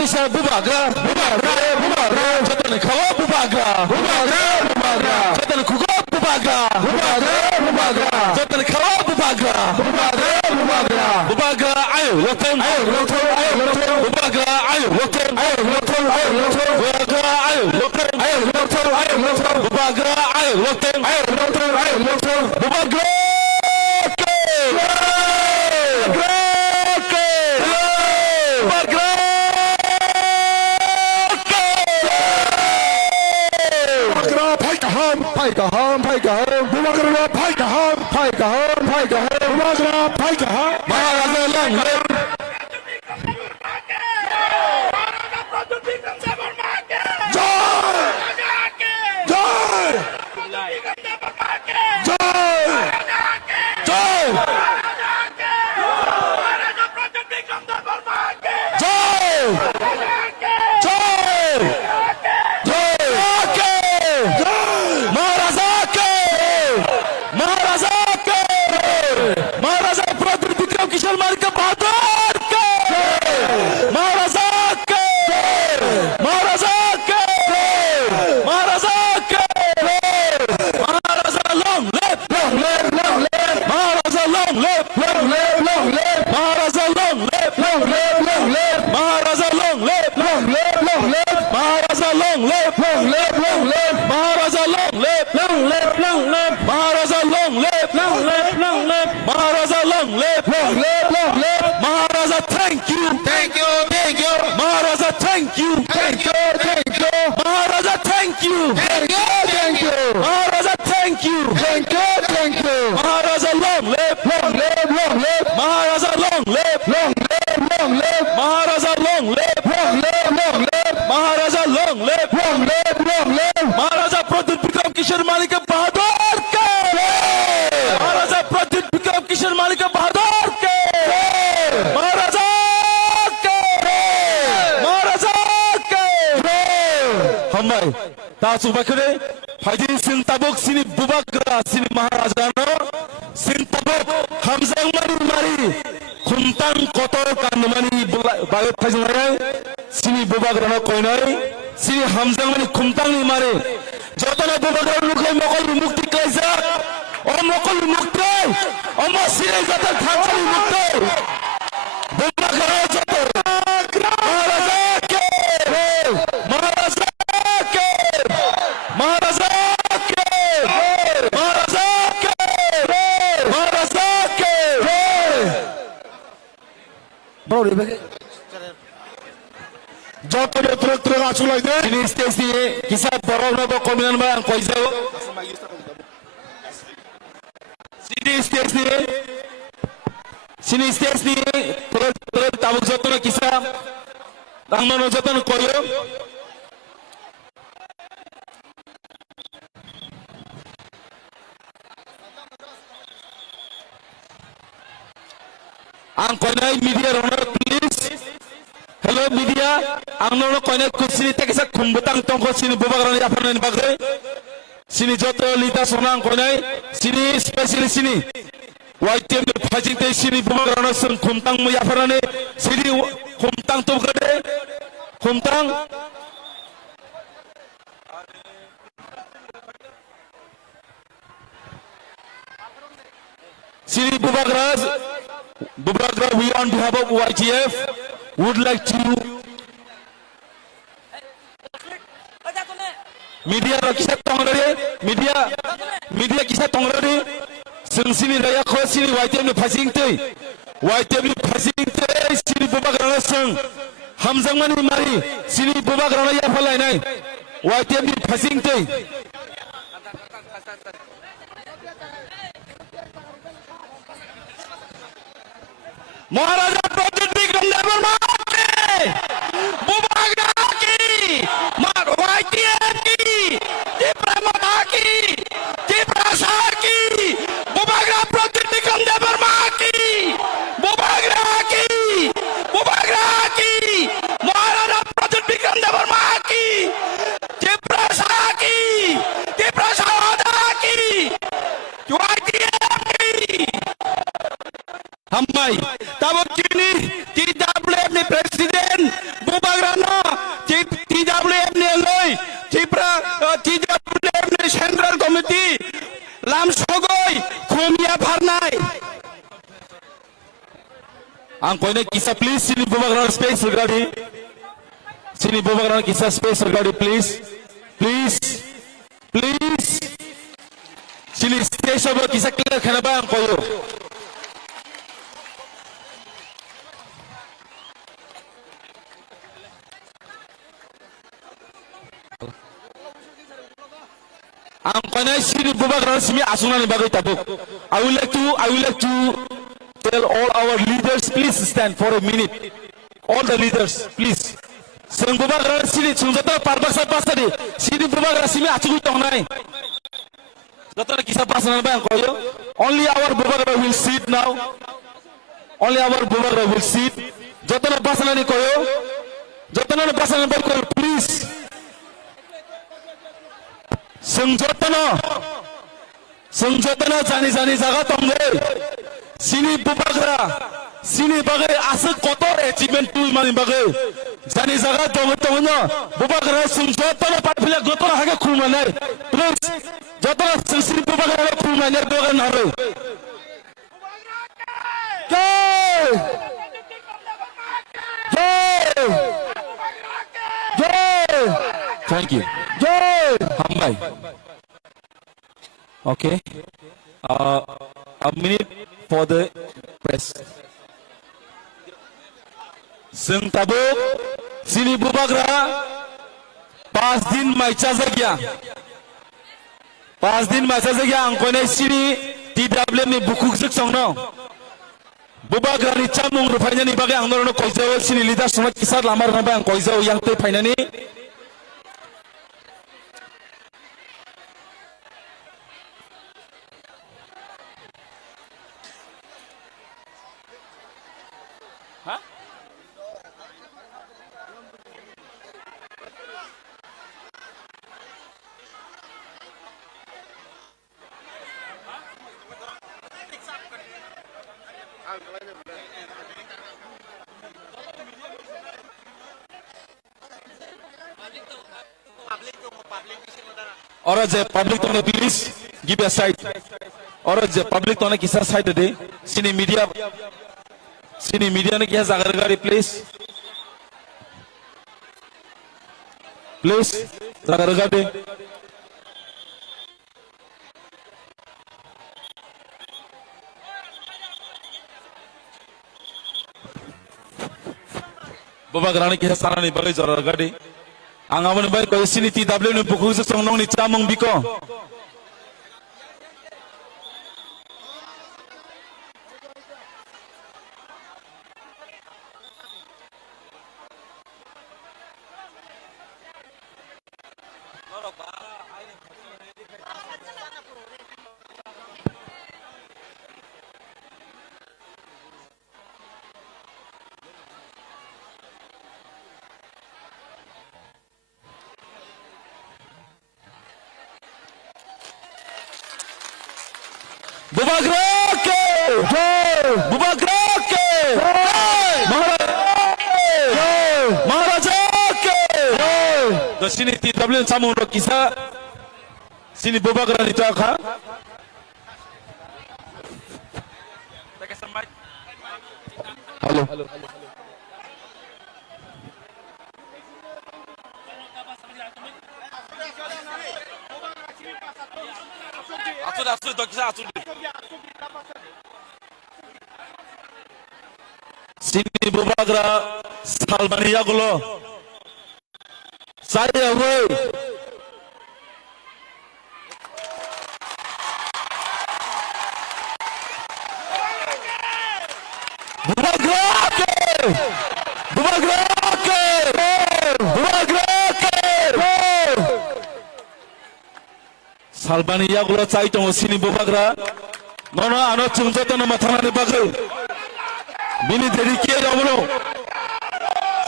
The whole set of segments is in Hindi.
Tisha Bubagra, Jatan Kawa Bubagra, Jatan Kuga Bubagra, Jatan Kawa Bubagra, Bubagra, Ayo, Rotten, Bubagra, Ayo, Rotten, Bubagra, Ayo, Rotten, Bubagra, Ayo, Rotten, Bubagra. Tasubakre, Haji Sintabok, Sini Bubagra, Sini Maharajano, Sintabok, Hamzang Mari, Kuntan Kotor Kanmani, Bayot Pajana, Sini Bubagrano Koinai, Sini Hamzang Mani, Kuntan Mari, Jotana Bubagra, Mokol Mukti Kaisa, or Mokol Mukti, or Masiri Gata Tansi Mukti, Bubagra Jotor. Ini stasi kisah borong nopo kominan bang koisa. Sini stasi terus tabuk jatuh kisah. Angmano jatuh koyo. Ang konai media runner please. Hello media, ang nono konai kusini tekisa kumbutang tongko sini bubagrani apa nani bagre. Sini joto lita sonang konai, sini spesial sini. YTM de pajing te sini bubagrana seng kumtang mu apa nani. Sini kumtang tu gede, kumtang. Sini bubagrana. Bubagra, we on behalf of YGF would like to media kisah tongrade media kisah tongrade sini raya kho sini YTM phasing te sini Bubagra sang Hamzang Mani mari sini Bubagra ya phalai nai YTM phasing te Maharaja Project Bikram Devar Mate Bubagra ki YTM ki Diprama ki Diprasa ki Bubagra Project Bikram Devar Mate Bubagra ki Maharaja Project Bikram Devar Mate Diprasa ki Diprasa ki YTM ki Hammai tabok kini Ang koine kisa please sini bubak space regarding. Sini bubak kisa space regarding please. Please. Sini stage over kisa clear khana ba ang koyo. Ang koine sini bubak simi asuna ni bagai tabuk. I would like to tell all our leaders, please stand for a minute. All the leaders, please. Sing bubak sini sunjata parbak sa pasadi. Sini bubak simi achugu tongnai. Jotana kisa pasana ba ang koyo. Only our bubak will sit now. Only our bubak will sit. Jotana pasana ni koyo. Jotana pasana ba koyo, please. Sengjatana jani jaga tongge sini bagai asa kotor achievement tu mani bagai jani jaga tongnya bubakra sengjatana patpila gotor haga khulmanai please jatana sini bubakra khulmanai dogan habe thank you Hambai. Okay. A minute for the press. Sing tabuk sini bubakra 5 दिन माइचा जगया 5 दिन माइचा जगया angkone sini TWM ni bukuk zik songno bubakra ni chamung rupanya ni bagai angnono koizao sini leader sunat kisar lamar na bang koizao yang te painani और जे पब्लिक तोने प्लीज गिव अ साइड और जे पब्लिक तोने किसा साइड दे सिनी मीडिया ने किया जागर गाड़ी प्लीज जागर गाड़ी बाबा ग्रानी किसा सारा नहीं बगे जागर गाड़ी Angawan baik kau sini TWM ni buku sesong nong ni camung biko. Bubakra ke Maharaja ke do sini TWM samung ro kisa sini Bubakra ni taka halo Asu do kisa asu sini Bubakra salmania gulo saya woi Bubakra ke salmania gulo cai tong sini Bubakra nono ano chungjoto no mathana ni bagai Bini dari kiri awalnya,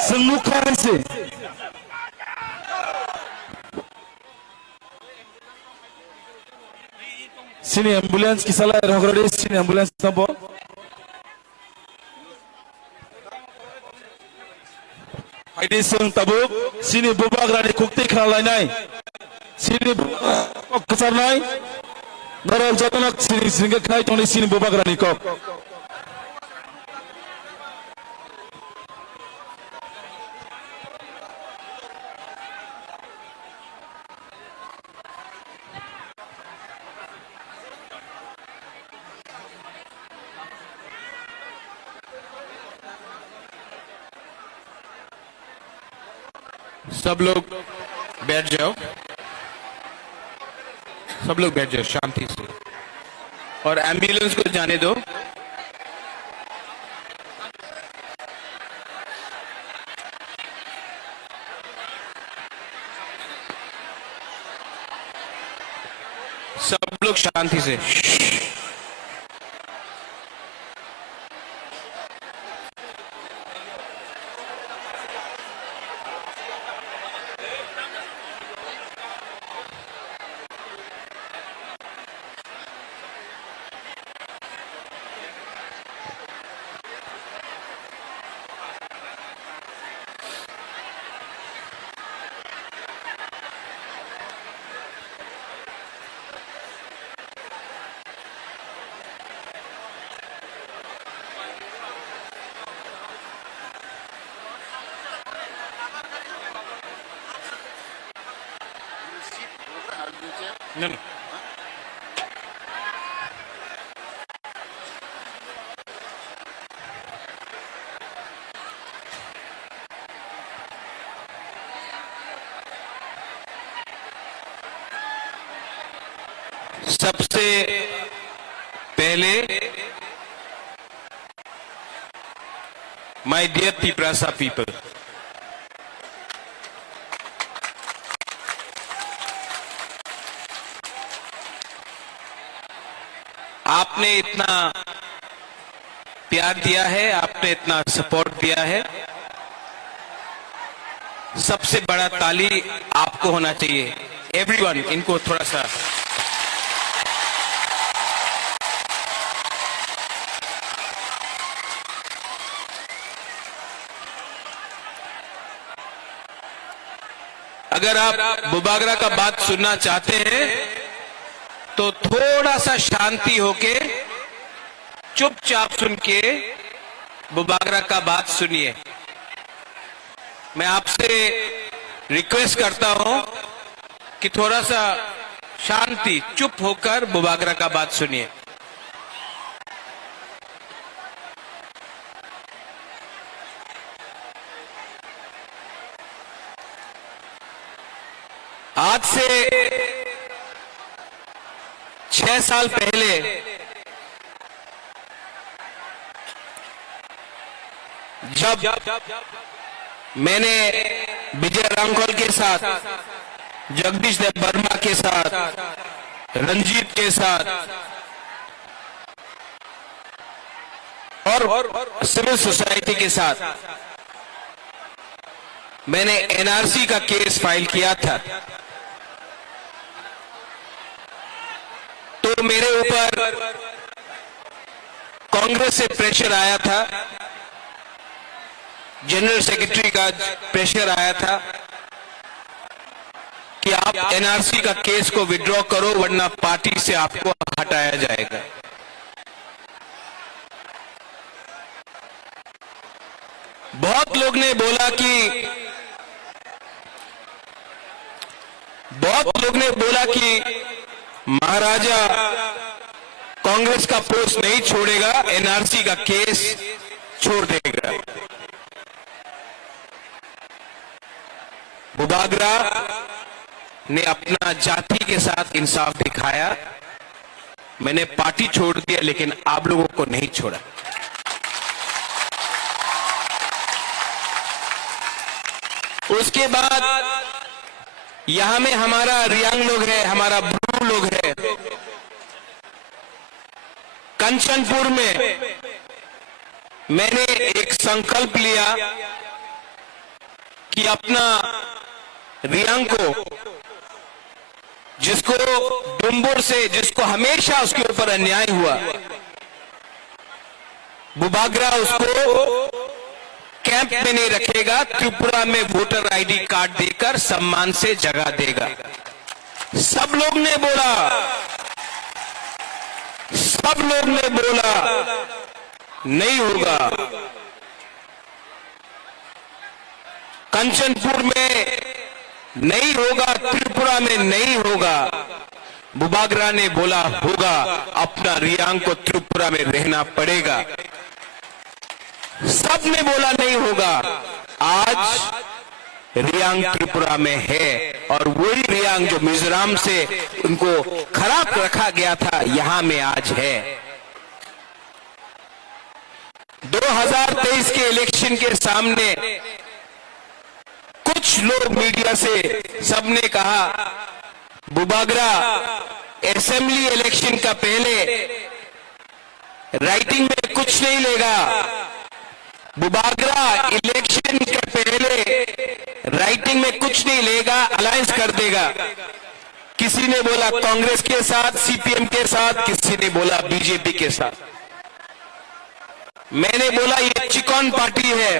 sembuhkan sih. Sini ambulans kisah lah, orang sini ambulans apa? Hari seng tabuk, sini Bubakra ni kukti kenal lain, sini kesar lain, naral jatuh nak sini kenal tong sini Bubakra ni kok. सब लोग बैठ जाओ, सब लोग बैठ जाओ शांति से, और एम्बुलेंस को जाने दो। सब लोग शांति से। नहीं, सबसे पहले माय डियर तिपरासा पीपल, आपने इतना प्यार दिया है, आपने इतना सपोर्ट दिया है, सबसे बड़ा ताली आपको होना चाहिए। एवरीवन, इनको थोड़ा सा अगर आप बुबागरा का बात सुनना चाहते हैं तो थोड़ा सा शांति होके चुपचाप सुन के बुबागरा का बात सुनिए। मैं आपसे रिक्वेस्ट करता हूं कि थोड़ा सा शांति, चुप होकर बुबागरा का बात सुनिए। आज से 6 साल पहले जब मैंने विजय रामखोल के साथ, जगदीश देव वर्मा के साथ, रंजीत के साथ और सिविल सोसाइटी के साथ मैंने एनआरसी का केस फाइल किया था, तो मेरे ऊपर कांग्रेस से प्रेशर आया था, जनरल सेक्रेटरी का प्रेशर आया था कि आप एनआरसी का केस को विड्रॉ करो वरना पार्टी से आपको हटाया जाएगा। बहुत लोग ने बोला कि महाराजा कांग्रेस का पोस्ट नहीं छोड़ेगा, एनआरसी का केस छोड़ देगा। बुबागरा ने अपना जाति के साथ इंसाफ दिखाया। मैंने पार्टी छोड़ दिया लेकिन आप लोगों को नहीं छोड़ा। उसके बाद यहां में हमारा रियांग लोग है, हमारा ब्रू लोग है। कंचनपुर में मैंने एक संकल्प लिया कि अपना रियांग को, जिसको डुम्बुर से, जिसको हमेशा उसके ऊपर अन्याय हुआ, बुबागरा उसको कैंप में नहीं रखेगा, त्रिपुरा में वोटर आईडी कार्ड देकर सम्मान से जगह देगा। सब लोग ने बोला नहीं होगा। कंचनपुर में नहीं होगा, त्रिपुरा में नहीं होगा। बुबागरा ने बोला होगा, अपना रियांग को त्रिपुरा में रहना पड़ेगा। सब ने बोला नहीं होगा। आज रियांग त्रिपुरा में है, और वही रियांग जो मिजोरम से उनको खराब रखा गया था यहां में आज है। 2023 के इलेक्शन के सामने कुछ लोग मीडिया से सबने कहा बुबागरा असेंबली इलेक्शन का पहले राइटिंग में कुछ नहीं लेगा, बुबागरा इलेक्शन के पहले राइटिंग में कुछ नहीं लेगा, अलायंस कर देगा। किसी ने बोला कांग्रेस के साथ, सीपीएम के साथ, किसी ने बोला बीजेपी के साथ। मैंने बोला ये चिकॉन पार्टी है,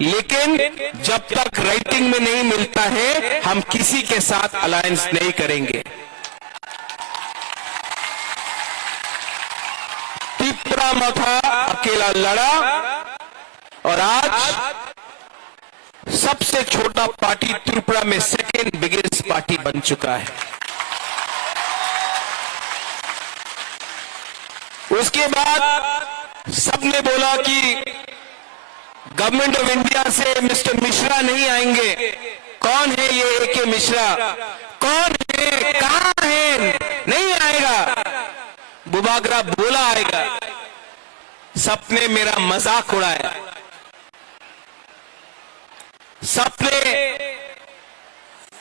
लेकिन जब तक राइटिंग में नहीं मिलता है हम किसी के साथ अलायंस नहीं करेंगे। त्रिपुरा मथा अकेला लड़ा और आज सबसे छोटा पार्टी त्रिपुरा में सेकेंड बिगेस्ट पार्टी बन चुका है। उसके बाद सबने बोला कि गवर्नमेंट ऑफ इंडिया से मिस्टर मिश्रा नहीं आएंगे। कौन है ये एके मिश्रा? कौन है? कहां है? नहीं आएगा। बुबागरा बोला आएगा। सबने मेरा मजाक उड़ाया, सबने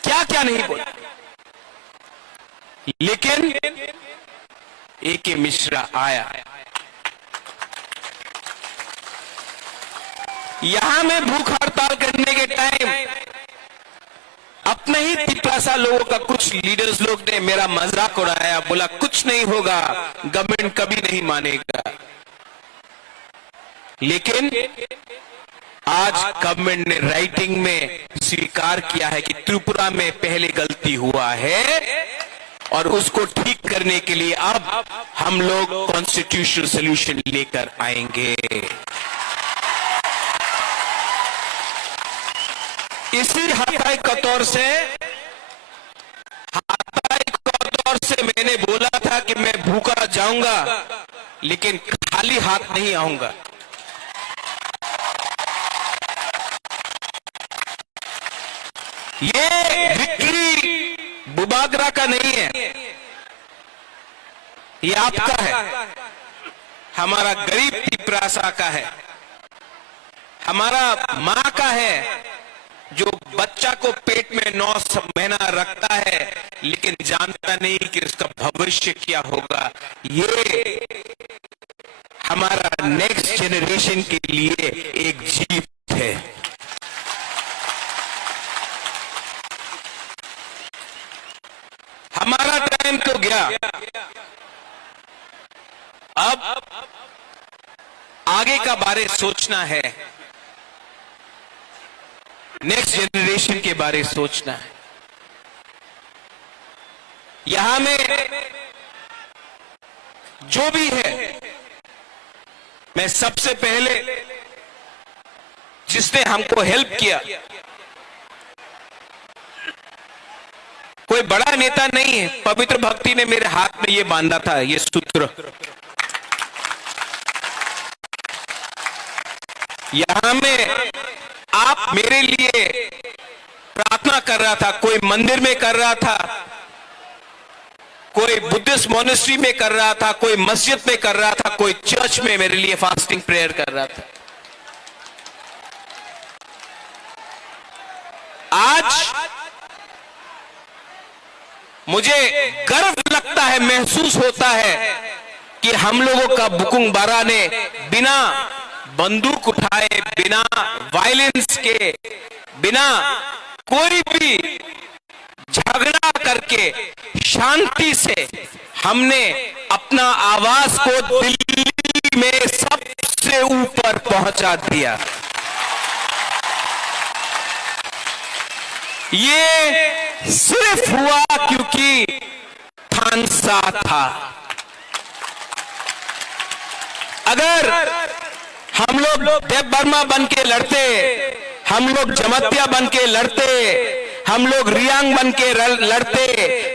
क्या क्या नहीं बोला, लेकिन एके मिश्रा आया। यहां में भूख हड़ताल करने के टाइम अपने ही तिपरासा लोगों का कुछ लीडर्स लोग ने मेरा मजाक उड़ाया, बोला कुछ नहीं होगा, गवर्नमेंट कभी नहीं मानेगा। लेकिन आज गवर्नमेंट ने राइटिंग में स्वीकार किया है कि त्रिपुरा में पहले गलती हुआ है और उसको ठीक करने के लिए अब हम लोग कॉन्स्टिट्यूशनल सॉल्यूशन लेकर आएंगे। इसी हताई कतौर से मैंने बोला था कि मैं भूखा जाऊंगा लेकिन खाली हाथ नहीं आऊंगा। ये विक्ट्री बुबागरा का नहीं है, ये आपका है, हमारा गरीब तिपरासा का है, हमारा मां का है जो बच्चा को पेट में 9 महीना रखता है लेकिन जानता नहीं कि उसका भविष्य क्या होगा। ये हमारा नेक्स्ट जनरेशन के लिए एक जीत है। हमारा टाइम तो गया, अब आगे का बारे सोचना है, नेक्स्ट जनरेशन के बारे सोचना है। यहां में जो भी है, मैं सबसे पहले जिसने हमको हेल्प किया, कोई बड़ा नेता नहीं है, पवित्र भक्ति ने मेरे हाथ में ये बांधा था, ये सूत्र। यहां में आप मेरे लिए प्रार्थना कर रहा था, कोई मंदिर में कर रहा था, कोई बुद्धिस्ट मॉनेस्ट्री में कर रहा था, कोई मस्जिद में कर रहा था, कोई चर्च में मेरे लिए फास्टिंग प्रेयर कर रहा था। आज मुझे गर्व लगता है, महसूस होता है कि हम लोगों का बुकुंग बारा ने बिना बंदूक उठाए, बिना वायलेंस के, बिना कोई भी झगड़ा करके शांति से हमने अपना आवाज को दिल्ली में सबसे ऊपर पहुंचा दिया। ये सिर्फ हुआ क्योंकि थानसा था। अगर हम लोग देव बर्मा बन के लड़ते, हम लोग जमतिया बन के लड़ते, हम लोग रियांग बन के लड़ते,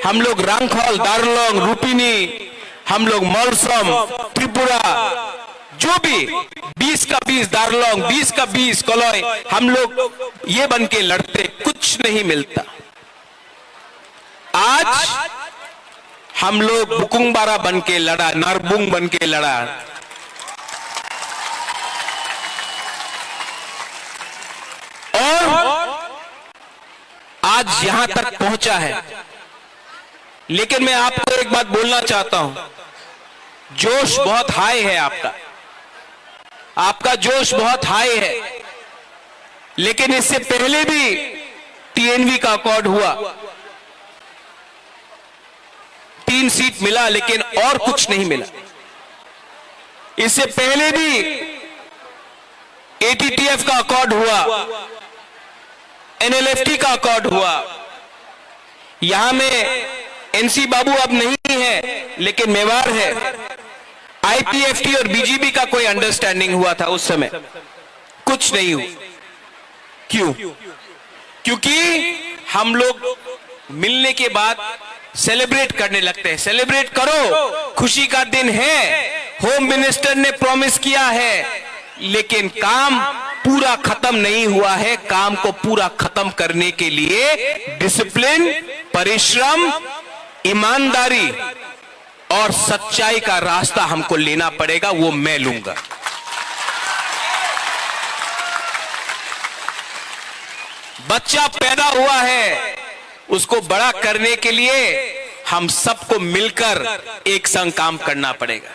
हम लोग रांखौल, दारलोंग, रूपिनी, हम लोग मौलसम, त्रिपुरा, जो भी 20 का 20 दारलोंग, 20 का 20 कलौय, हम लोग ये बन के लड़ते, कुछ नहीं मिलता। आज हम लोग बुकुंबारा बन के लड़ा, नारबुंग बन के लड़ा। और आज यहां तक पहुंचा है। लेकिन मैं आपको एक बात बोलना चाहता हूं, जोश बहुत हाई है आपका जोश बहुत हाई है। लेकिन इससे पहले भी टीएनवी का अकॉर्ड हुआ, 3 सीट मिला, लेकिन और कुछ नहीं मिला। इससे पहले भी एटीटीएफ का अकॉर्ड हुआ, एनएलएफटी का अकॉर्ड हुआ। यहां में एनसी बाबू अब नहीं है, लेकिन मेवाड़ है। आईपीएफटी और बीजेपी का कोई अंडरस्टैंडिंग हुआ था उस समय, कुछ नहीं हुआ। क्यों? क्योंकि हम लोग मिलने के बाद सेलिब्रेट करने लगते हैं। सेलिब्रेट करो, खुशी का दिन है, होम मिनिस्टर ने प्रॉमिस किया है, लेकिन काम पूरा खत्म नहीं हुआ है। काम को पूरा खत्म करने के लिए डिसिप्लिन, परिश्रम, ईमानदारी और सच्चाई का रास्ता हमको लेना पड़ेगा, वो मैं लूंगा। बच्चा पैदा हुआ है, उसको बड़ा करने के लिए हम सबको मिलकर एक संग काम करना पड़ेगा।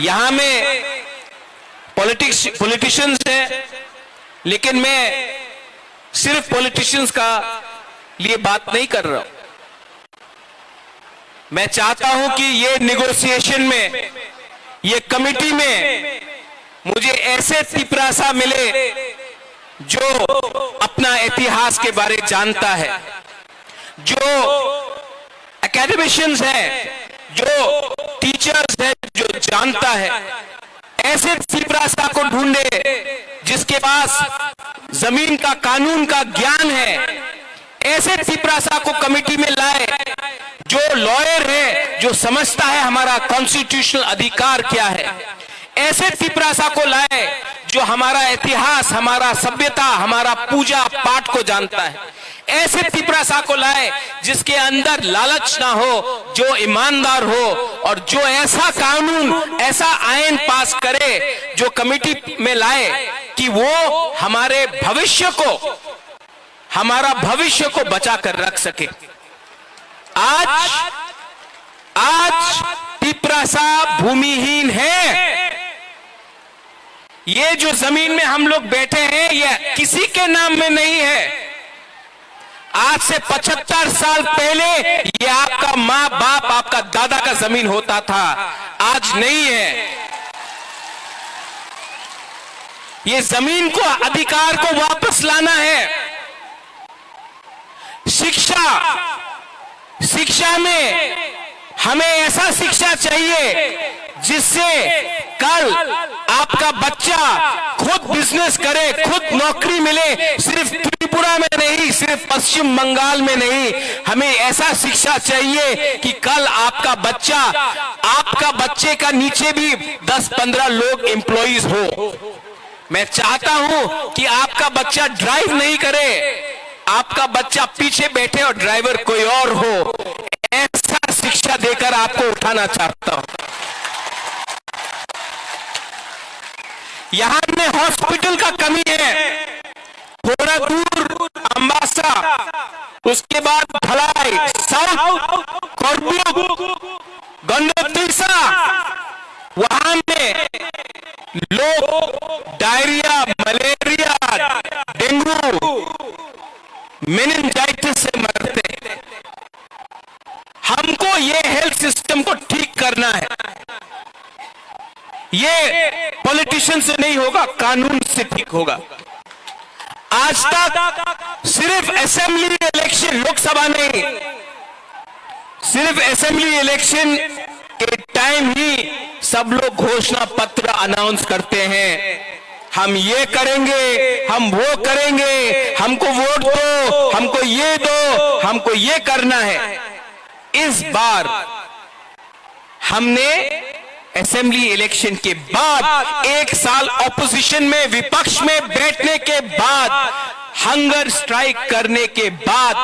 यहां में पॉलिटिशियंस हैं, लेकिन मैं सिर्फ पॉलिटिशियंस का लिए बात नहीं कर रहा हूं। मैं चाहता हूं कि ये निगोशिएशन में, ये कमिटी में मुझे ऐसे तिपरासा मिले जो अपना इतिहास के बारे जानता है, जो एकेडमिशियंस है, जो टीचर्स है, जो जानता है। ऐसे तिपरासा को ढूंढे जिसके पास जमीन का, कानून का ज्ञान है। ऐसे तिपरासा को कमिटी में लाए जो लॉयर है, जो समझता है हमारा कॉन्स्टिट्यूशनल अधिकार क्या है। ऐसे तिपरासा को लाए जो हमारा इतिहास, हमारा सभ्यता, हमारा पूजा पाठ को जानता है। ऐसे तिपरासा को लाए जिसके अंदर लालच ना हो, जो ईमानदार हो, और जो ऐसा कानून, ऐसा आईन पास करे, जो कमिटी में लाए कि वो हमारे भविष्य को, हमारा भविष्य को बचा कर रख सके। आज तिपरासा भूमिहीन है। ये जो जमीन में हम लोग बैठे हैं, ये किसी के नाम में नहीं है। आज से 75 साल पहले ये आपका माँ बाप, आपका दादा का जमीन होता था, आज नहीं है। ये जमीन को, अधिकार को वापस लाना है। शिक्षा में हमें ऐसा शिक्षा चाहिए जिससे कल आपका बच्चा खुद बिजनेस करे, खुद नौकरी मिले। सिर्फ त्रिपुरा में नहीं, सिर्फ पश्चिम बंगाल में नहीं, हमें ऐसा शिक्षा चाहिए कि कल आपका बच्चे का नीचे भी 10-15 लोग एम्प्लॉइज हो। मैं चाहता हूं कि आपका बच्चा ड्राइव नहीं करे, आपका बच्चा पीछे बैठे और ड्राइवर कोई और हो। ऐसा शिक्षा देकर आपको उठाना चाहता हूं। यहां में हॉस्पिटल का कमी है, थोड़ा दूर अम्बासा, उसके बाद भलाई, साउथ कोरबू, गंडोत्रीसा, वहां में लोग डायरिया, मलेरिया, डेंगू, मेनिंजाइटिस से मरते। हमको ये हेल्थ सिस्टम को ठीक करना है। ये पॉलिटिशियन से नहीं होगा, कानून से ठीक होगा। आज तक सिर्फ असेंबली इलेक्शन, लोकसभा नहीं, सिर्फ असेंबली इलेक्शन के टाइम ही सब लोग घोषणा पत्र अनाउंस करते हैं। हम ये करेंगे, हम वो करेंगे, हमको वोट दो, हमको ये दो, हमको ये करना है। इस बार हमने असेंबली इलेक्शन के बाद, 1 साल ऑपोजिशन में, विपक्ष में बैठने के बाद, हंगर स्ट्राइक करने के बाद,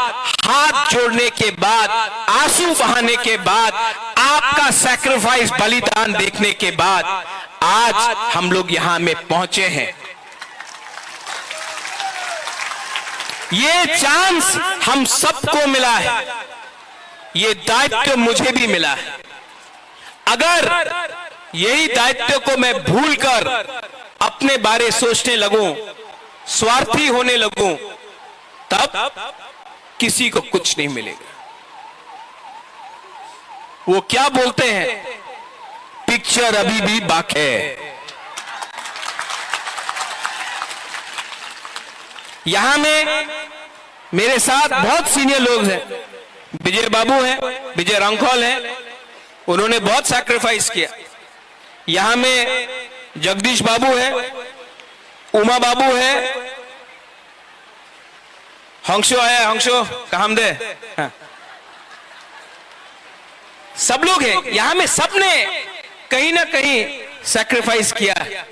हाथ जोड़ने के बाद, आंसू बहाने के बाद, आपका सैक्रिफाइस, बलिदान देखने के बाद आज हम लोग यहां में पहुंचे हैं। ये चांस हम सबको मिला है, ये दायित्व मुझे भी मिला है। अगर यही दायित्व को मैं भूलकर अपने बारे सोचने लगूं, स्वार्थी होने लगूं, तब किसी को कुछ नहीं मिलेगा। वो क्या बोलते हैं, पिक्चर अभी भी बाकी है। यहां में मेरे साथ बहुत सीनियर लोग हैं। विजय बाबू हैं, विजय रंखौल हैं, उन्होंने बहुत सैक्रिफाइस किया। यहां में जगदीश बाबू है, उमा बाबू है, हंसो आया, हंसो काम दे, हाँ। सब लोग हैं यहां में, सबने कहीं ना कहीं सैक्रिफाइस किया है।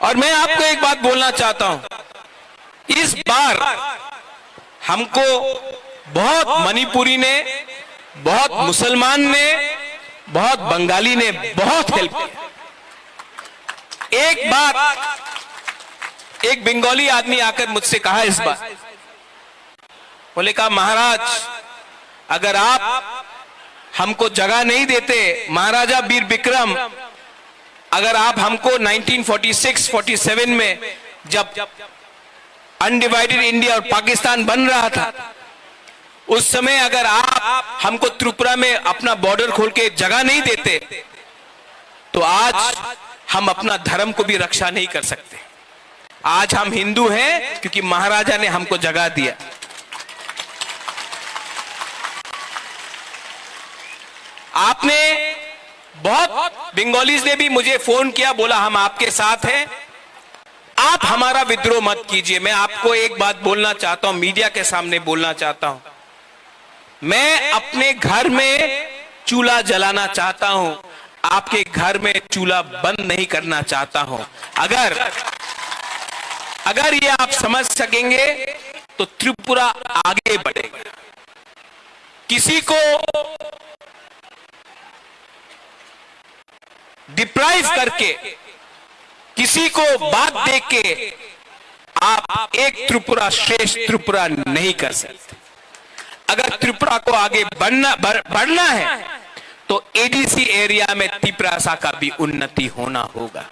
और मैं आपको एक बात बोलना चाहता हूं, इस बार हमको बहुत मणिपुरी ने, बहुत मुसलमान ने, बहुत बंगाली ने बहुत हेल्प किया। एक बार एक बंगाली आदमी आकर मुझसे कहा इस बार, बोले कहा महाराज अगर आप हमको जगह नहीं देते, महाराजा वीर विक्रम अगर आप हमको 1946-47 में जब अनडिवाइडेड इंडिया और पाकिस्तान बन रहा था, उस समय अगर आप हमको त्रिपुरा में अपना बॉर्डर खोल के जगह नहीं देते तो आज हम अपना धर्म को भी रक्षा नहीं कर सकते। आज हम हिंदू हैं क्योंकि महाराजा ने हमको जगह दिया। आपने बहुत बंगालीज ने भी मुझे फोन किया, बोला हम आपके साथ हैं, आप हमारा विद्रोह मत कीजिए। मैं आपको एक बात बोलना चाहता हूं, मीडिया के सामने बोलना चाहता हूं, मैं अपने घर में चूल्हा जलाना चाहता हूं, आपके घर में चूल्हा बंद नहीं करना चाहता हूं। अगर ये आप समझ सकेंगे तो त्रिपुरा आगे बढ़ेगा। किसी को डिप्राइव करके, किसी को बात दे के आप एक त्रिपुरा श्रेष्ठ त्रिपुरा नहीं कर सकते। अगर त्रिपुरा को आगे बढ़ना है तो एडीसी एरिया में त्रिपुरा का भी उन्नति होना होगा।